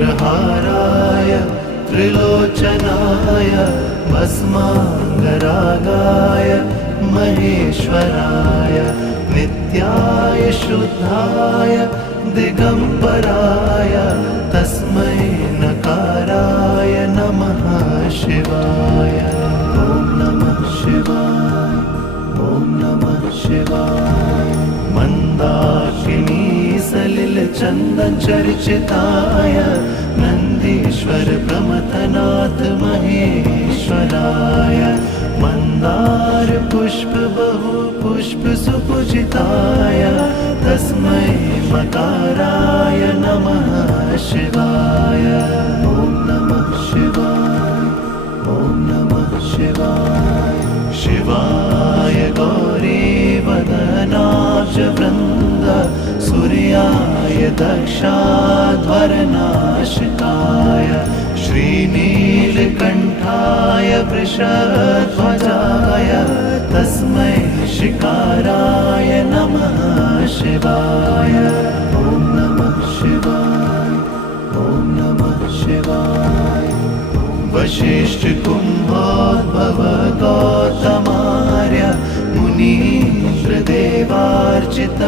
नेत्रहाराय त्रिलोचनाय भस्माङ्गरागाय महेश्वराय नित्याय शुद्धाय दिगम्बराय तस्मै नकाराय नमः शिवाय। ॐ नमः शिवाय, ॐ नमः शिवाय। मन्दाकिनी सलिलचन्दन चर्चिताय नन्दीश्वर प्रमथनाथ महेश्वराय मन्दार पुष्प बहु पुष्प सुपूजिताय तस्मै मकाराय नमः शिवाय। ॐ नमः शिवाय, ॐ नमः शिवाय। शिवाय गौरीवदनाब्ज वृन्द सूर्याय दक्षाध्वरनाशिकाय श्रीनीलकण्ठाय वृषध्वजाय तस्मै शिकाराय नमः शिवाय। ॐ नमः शिवाय, ॐ नमः शिवाय। वसिष्ठ कुम्भोद्भव गौतमार्य मुनीन्द्र देवार्चित